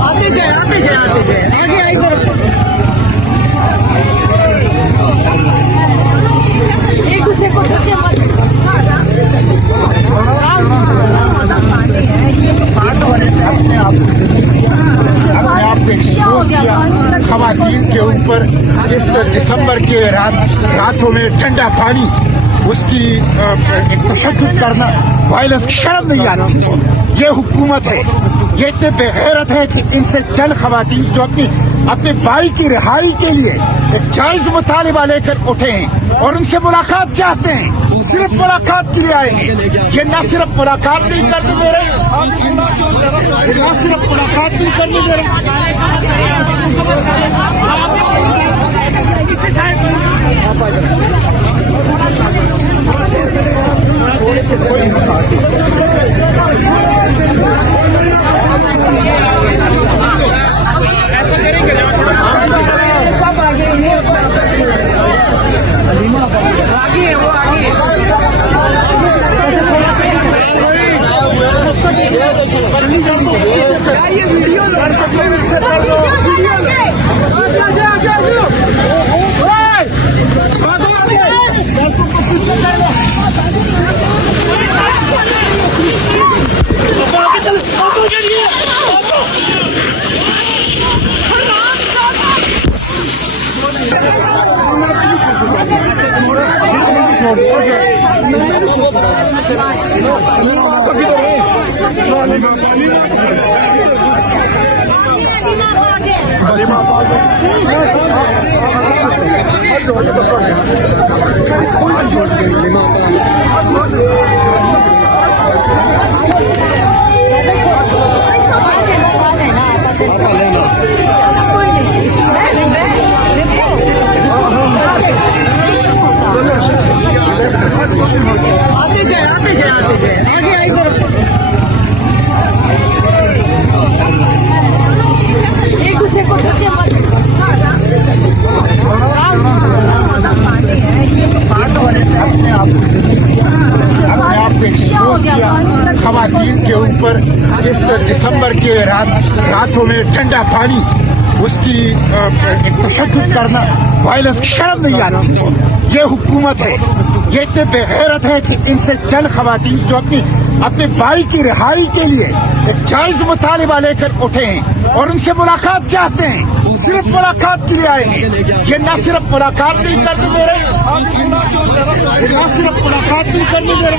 आते जाए आगे आई तरफ एक दूसरे को धक्के मत अपने आप को एक्सपोज किया खवातीन के ऊपर इस दिसंबर के रातों में ठंडा पानी उसकी एक तशद्दुद करना वायलेंस की शर्म नहीं आती। ये हुकूमत है, ये इतने बेगैरत है कि इनसे चंद खवातीन जो अपने भाई की रिहाई के लिए एक जायज मुतालिबा लेकर उठे हैं और उनसे मुलाकात चाहते हैं, सिर्फ मुलाकात के लिए आए हैं। ये न सिर्फ मुलाकात नहीं करने दे रहे, न सिर्फ मुलाकात नहीं करने दे आते जाए आगे आई तरफ एक दूसरे को धक्के मत अपने आप को एक्सपोज किया खवातीन के ऊपर इस दिसंबर के रातों में ठंडा पानी उसकी एक तशद्दुद करना वायलेंस की शर्म नहीं आती। ये हुकूमत है, ये इतने बेगैरत है कि इनसे चंद खवातीन जो अपने भाई की रिहाई के लिए एक जायज मुतालिबा लेकर उठे हैं और उनसे मुलाकात चाहते हैं, सिर्फ मुलाकात के लिए आए हैं। ये न सिर्फ मुलाकात नहीं करने दे रहे, न सिर्फ मुलाकात नहीं करने दे रहे।